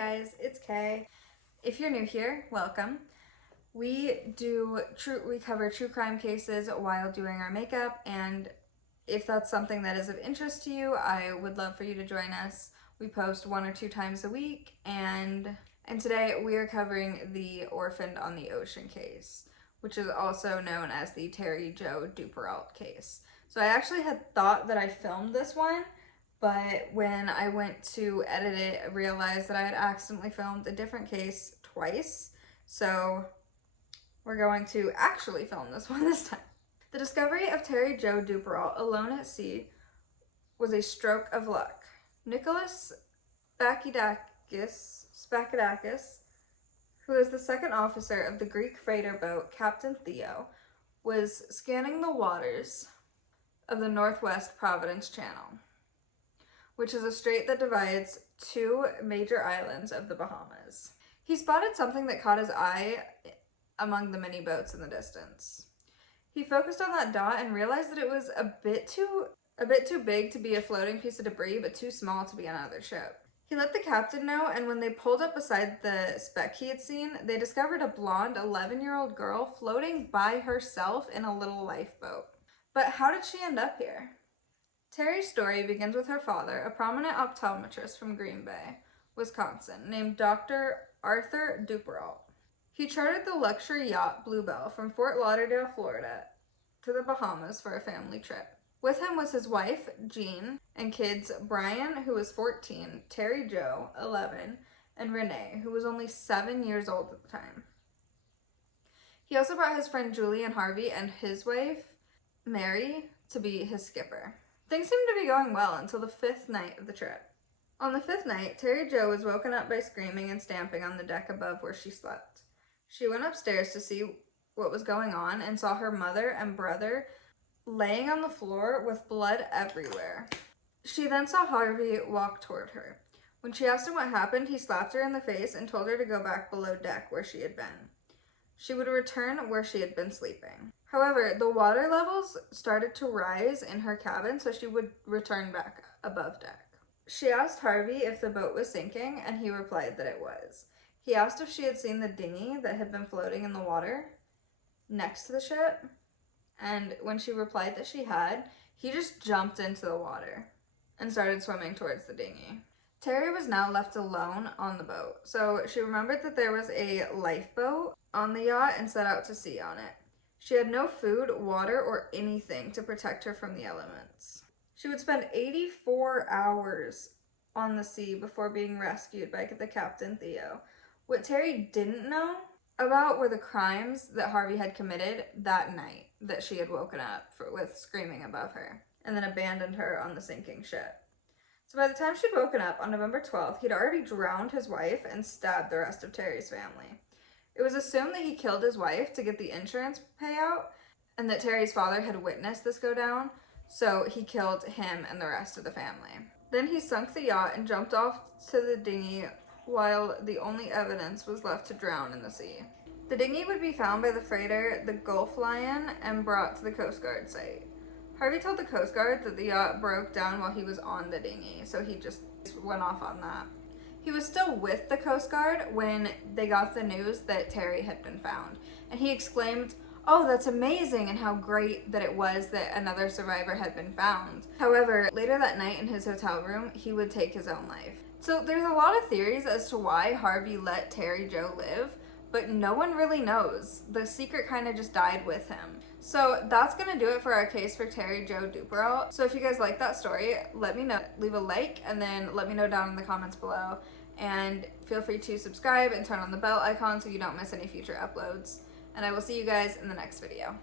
guys, it's Kay. If you're new here, welcome. We cover true crime cases while doing our makeup, and if that's something that is of interest to you, I would love for you to join us. We post 1 or 2 times a week, and today we are covering the Orphaned on the Ocean case, which is also known as the Terry Jo Duperrault case. So I actually had thought that I filmed this one, but when I went to edit it, I realized that I had accidentally filmed a different case twice. So we're going to actually film this one this time. The discovery of Terry Jo Duperrault alone at sea was a stroke of luck. Nicholas Spakidakis, who is the second officer of the Greek freighter boat Captain Theo, was scanning the waters of the Northwest Providence Channel, which is a strait that divides 2 major islands of the Bahamas. He spotted something that caught his eye among the many boats in the distance. He focused on that dot and realized that it was a bit too big to be a floating piece of debris, but too small to be on another ship. He let the captain know, and when they pulled up beside the speck he had seen, they discovered a blonde 11-year-old girl floating by herself in a little lifeboat. But how did she end up here? Terry's story begins with her father, a prominent optometrist from Green Bay, Wisconsin, named Dr. Arthur Duperrault. He chartered the luxury yacht Bluebell from Fort Lauderdale, Florida, to the Bahamas for a family trip. With him was his wife, Jean, and kids Brian, who was 14, Terry Jo, 11, and Renee, who was only 7 years old at the time. He also brought his friend Julie and Harvey and his wife, Mary, to be his skipper. Things seemed to be going well until the 5th night of the trip. On the 5th night, Terry Jo was woken up by screaming and stamping on the deck above where she slept. She went upstairs to see what was going on and saw her mother and brother laying on the floor with blood everywhere. She then saw Harvey walk toward her. When she asked him what happened, he slapped her in the face and told her to go back below deck where she had been. She would return where she had been sleeping. However, the water levels started to rise in her cabin, so she would return back above deck. She asked Harvey if the boat was sinking, and he replied that it was. He asked if she had seen the dinghy that had been floating in the water next to the ship, and when she replied that she had, he just jumped into the water and started swimming towards the dinghy. Terry was now left alone on the boat, so she remembered that there was a lifeboat on the yacht and set out to sea on it. She had no food, water, or anything to protect her from the elements. She would spend 84 hours on the sea before being rescued by the Captain Theo. What Terry didn't know about were the crimes that Harvey had committed that night that she had woken up with screaming above her and then abandoned her on the sinking ship. So by the time she'd woken up on November 12th, he'd already drowned his wife and stabbed the rest of Terry's family. It was assumed that he killed his wife to get the insurance payout and that Terry's father had witnessed this go down, so he killed him and the rest of the family. Then he sunk the yacht and jumped off to the dinghy while the only evidence was left to drown in the sea. The dinghy would be found by the freighter, the Gulf Lion, and brought to the Coast Guard site. Harvey told the Coast Guard that the yacht broke down while he was on the dinghy, so he just went off on that. He was still with the Coast Guard when they got the news that Terry had been found, and he exclaimed, "Oh, that's amazing," and how great that it was that another survivor had been found. However, later that night in his hotel room, he would take his own life. So there's a lot of theories as to why Harvey let Terry Jo live, but no one really knows. The secret kind of just died with him. So that's gonna do it for our case for Terry Jo Duperrault. So if you guys like that story, let me know. Leave a like and then let me know down in the comments below. And feel free to subscribe and turn on the bell icon so you don't miss any future uploads. And I will see you guys in the next video.